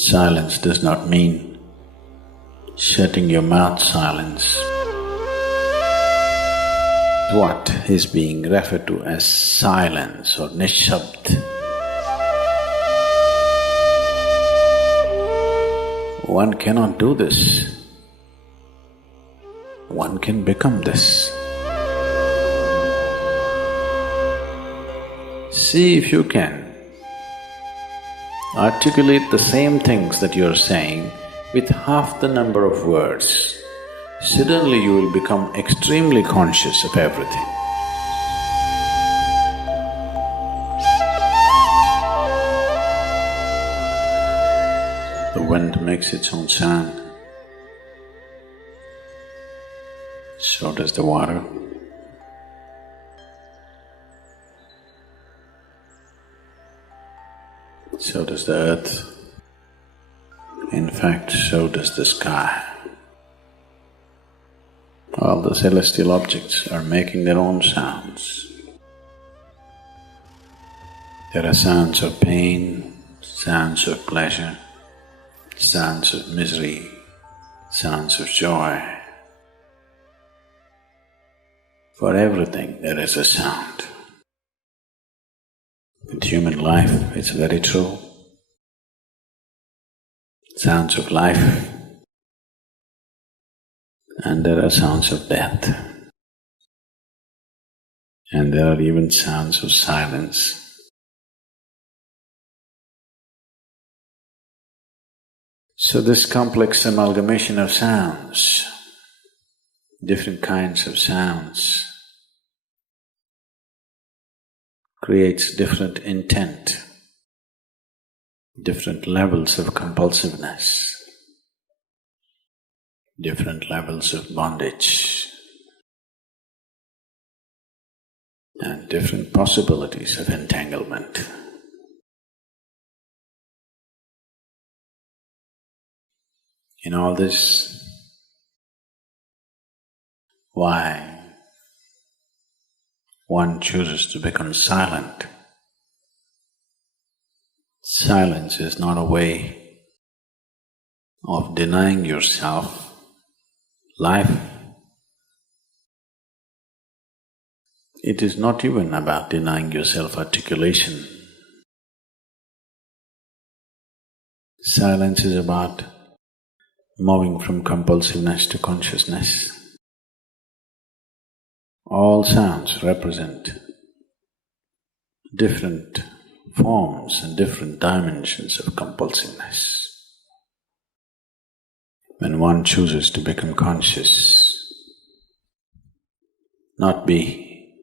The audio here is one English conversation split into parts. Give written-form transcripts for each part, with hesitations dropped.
Silence does not mean shutting your mouth silence. What is being referred to as silence or nishabd? One cannot do this. One can become this. See if you can articulate the same things that you're saying with half the number of words. Suddenly you will become extremely conscious of everything. The wind makes its own sound, so does the water. So does the earth. In fact, so does the sky. All the celestial objects are making their own sounds. There are sounds of pain, sounds of pleasure, sounds of misery, sounds of joy. For everything there is a sound. With human life, it's very true. Sounds of life, and there are sounds of death, and there are even sounds of silence. So this complex amalgamation of sounds, different kinds of sounds, creates different intent, different levels of compulsiveness, different levels of bondage, and different possibilities of entanglement. In all this, why one chooses to become silent? Silence is not a way of denying yourself life. It is not even about denying yourself articulation. Silence is about moving from compulsiveness to consciousness. All sounds represent different forms and different dimensions of compulsiveness. When one chooses to become conscious, not be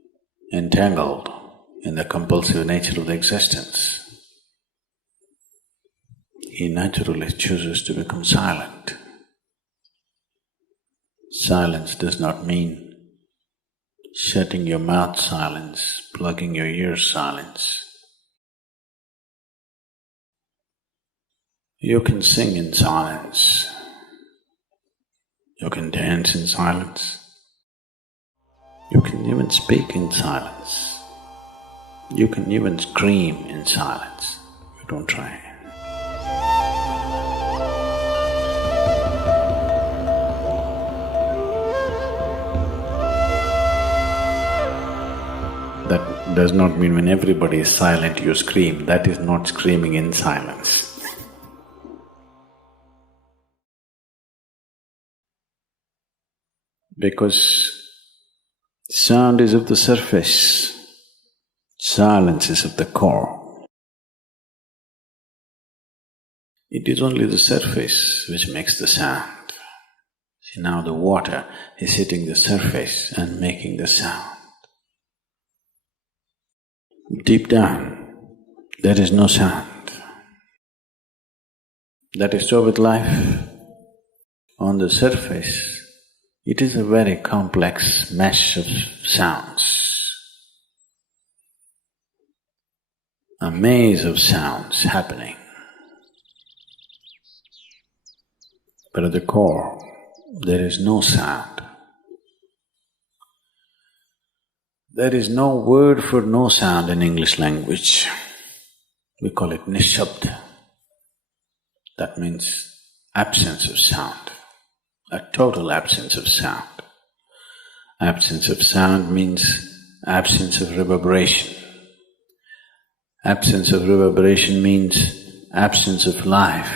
entangled in the compulsive nature of the existence, he naturally chooses to become silent. Silence does not mean shutting your mouth silence, plugging your ears silence. You can sing in silence, you can dance in silence, you can even speak in silence, you can even scream in silence. You don't try. That does not mean when everybody is silent you scream. That is not screaming in silence. Because sound is of the surface, silence is of the core. It is only the surface which makes the sound. See, now the water is hitting the surface and making the sound. Deep down, there is no sound. That is so with life. On the surface, it is a very complex mesh of sounds, a maze of sounds happening. But at the core, there is no sound. There is no word for no sound in English language. We call it nishabd. That means absence of sound, a total absence of sound. Absence of sound means absence of reverberation. Absence of reverberation means absence of life.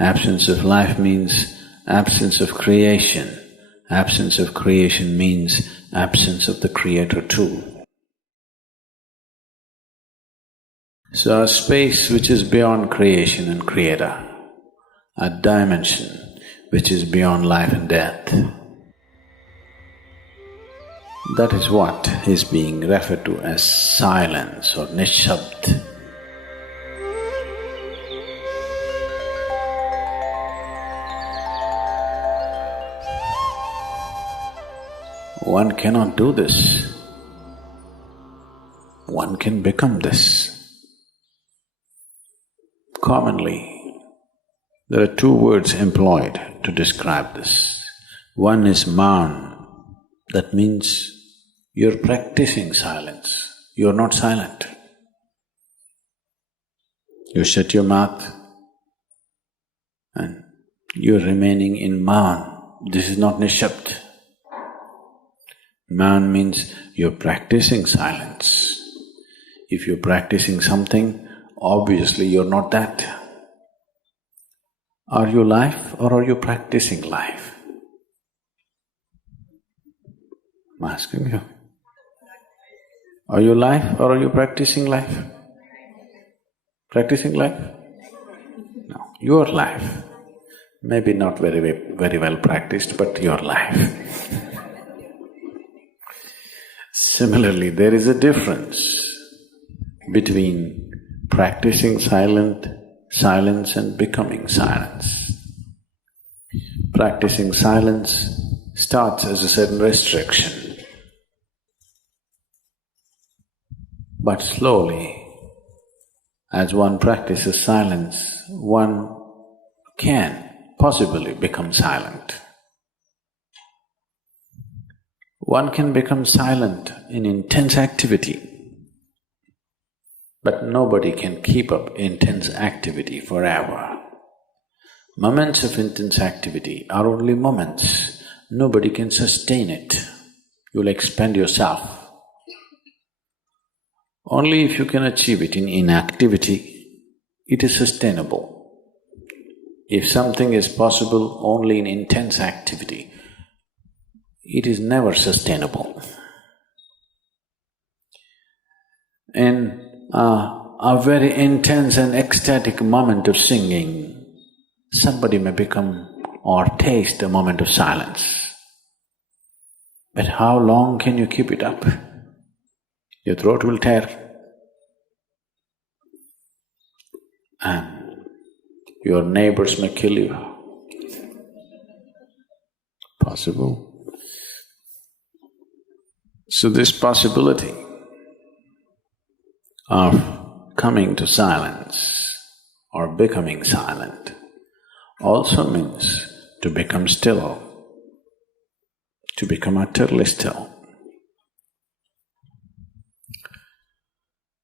Absence of life means absence of creation. Absence of creation means absence of the Creator too. So a space which is beyond creation and Creator, a dimension which is beyond life and death, that is what is being referred to as silence or nishabd. One cannot do this. One can become this. Commonly, there are two words employed to describe this. One is maun, that means you're practicing silence, you're not silent. You shut your mouth and you're remaining in maun. This is not nishabd. Maun means you're practicing silence. If you're practicing something, obviously you're not that. Are you life or are you practicing life? I'm asking you. Are you life or are you practicing life? Practicing life? No, your life. Maybe not very well practiced, but your life. Similarly, there is a difference between practicing silence and becoming silence. Practicing silence starts as a certain restriction, but slowly, as one practices silence, one can possibly become silent. One can become silent in intense activity, but nobody can keep up intense activity forever. Moments of intense activity are only moments, nobody can sustain it. You'll expend yourself. Only if you can achieve it in inactivity, it is sustainable. If something is possible only in intense activity, it is never sustainable. In a very intense and ecstatic moment of singing, somebody may become or taste a moment of silence. But how long can you keep it up? Your throat will tear. And your neighbors may kill you. Possible. So this possibility of coming to silence or becoming silent also means to become still, to become utterly still.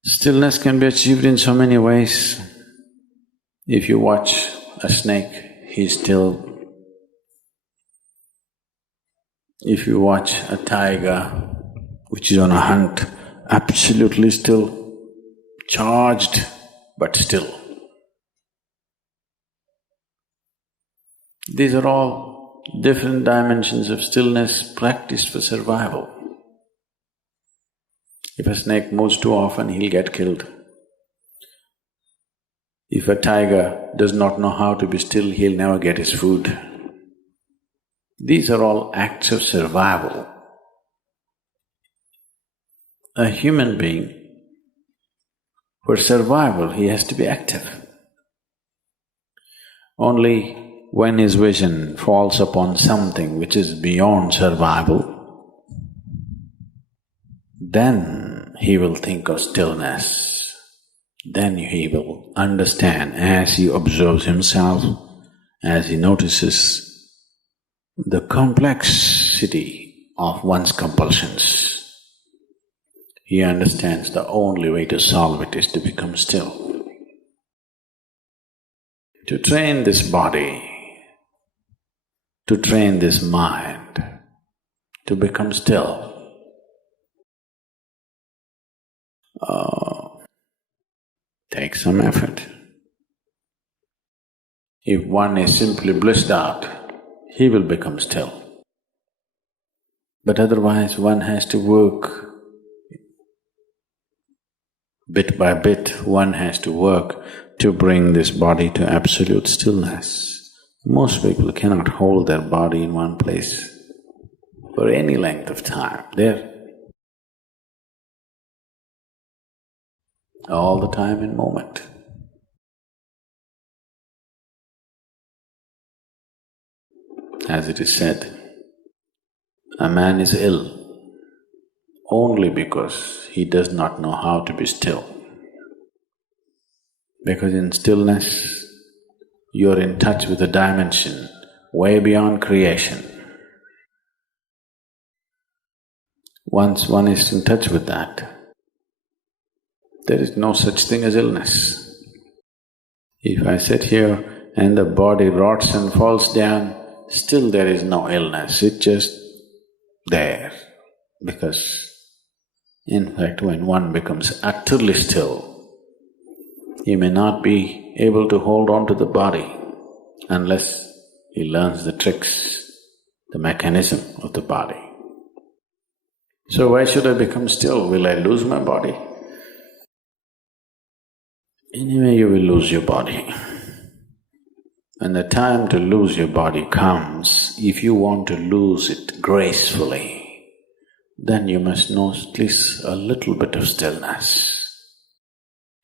Stillness can be achieved in so many ways. If you watch a snake, he's still. If you watch a tiger which is on a hunt, absolutely still, charged but still. These are all different dimensions of stillness practiced for survival. If a snake moves too often, he'll get killed. If a tiger does not know how to be still, he'll never get his food. These are all acts of survival. A human being, for survival, he has to be active. Only when his vision falls upon something which is beyond survival, then he will think of stillness. Then he will understand as he observes himself, as he notices the complexity of one's compulsions. He understands the only way to solve it is to become still. to train this body, to train this mind, to become still. Takes some effort. If one is simply blissed out, he will become still. But otherwise, one has to work bit by bit, one has to work to bring this body to absolute stillness. Most people cannot hold their body in one place for any length of time. They're all the time in moment. As it is said, a man is ill only because he does not know how to be still. Because in stillness, you're in touch with a dimension way beyond creation. Once one is in touch with that, there is no such thing as illness. If I sit here and the body rots and falls down, still there is no illness, it's just there. Because in fact, when one becomes utterly still, he may not be able to hold on to the body unless he learns the tricks, the mechanism of the body. So why should I become still? Will I lose my body? Anyway, you will lose your body. When the time to lose your body comes, if you want to lose it gracefully, then you must know at least a little bit of stillness.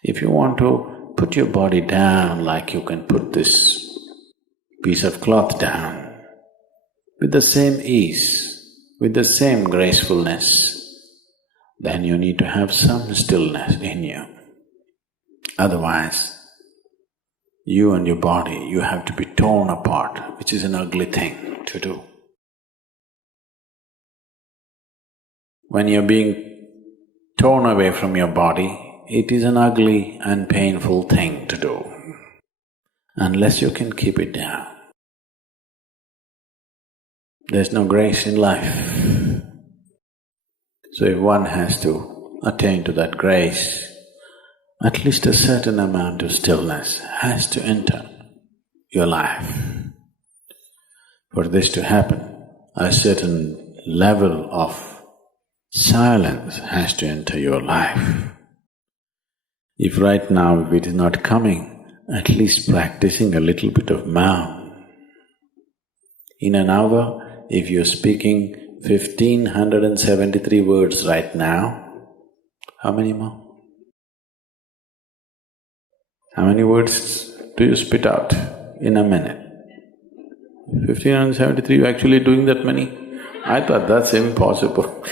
If you want to put your body down like you can put this piece of cloth down, with the same ease, with the same gracefulness, then you need to have some stillness in you. Otherwise, you and your body, you have to be torn apart, which is an ugly thing to do. When you're being torn away from your body, it is an ugly and painful thing to do, unless you can keep it down. There's no grace in life. So if one has to attain to that grace, at least a certain amount of stillness has to enter your life. For this to happen, a certain level of silence has to enter your life. If right now if it is not coming, at least practicing a little bit of Maum. In an hour, if you're speaking 1,573 words right now, how many more? How many words do you spit out in a minute? 1,573, you're actually doing that many? I thought that's impossible.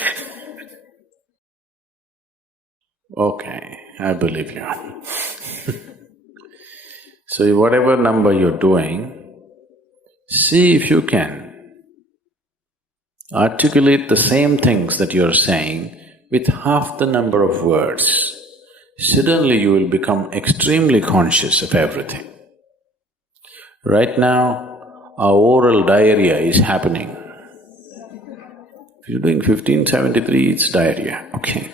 Okay, I believe you. So whatever number you're doing, see if you can articulate the same things that you're saying with half the number of words. Suddenly you will become extremely conscious of everything. Right now, our oral diarrhea is happening. If you're doing 1573, it's diarrhea, okay.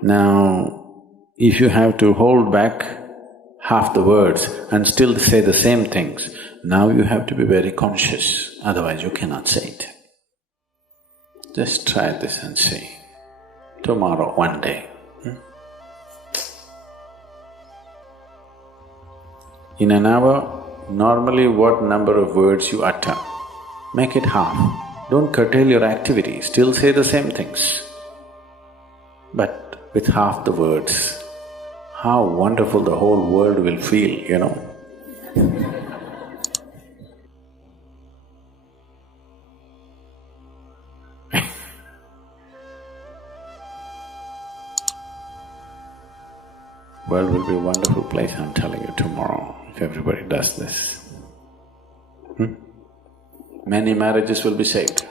Now, if you have to hold back half the words and still say the same things, now you have to be very conscious, otherwise you cannot say it. Just try this and see. Tomorrow, one day. In an hour, normally what number of words you utter, make it half. Don't curtail your activity, still say the same things. But with half the words, how wonderful the whole world will feel, you know. World will be a wonderful place, I'm telling you, tomorrow, if everybody does this. Many marriages will be saved.